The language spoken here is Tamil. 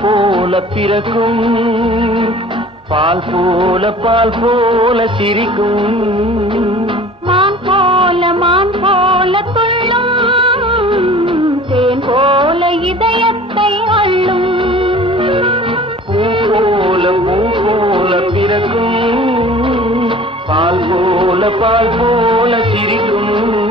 போல பிறக்கும், பால் போல சிரிக்கும், மான் போல துள்ளும், தேன் போல இதயத்தை அள்ளும். பூ போல பிறக்கும், பால் போல சிரிக்கும்.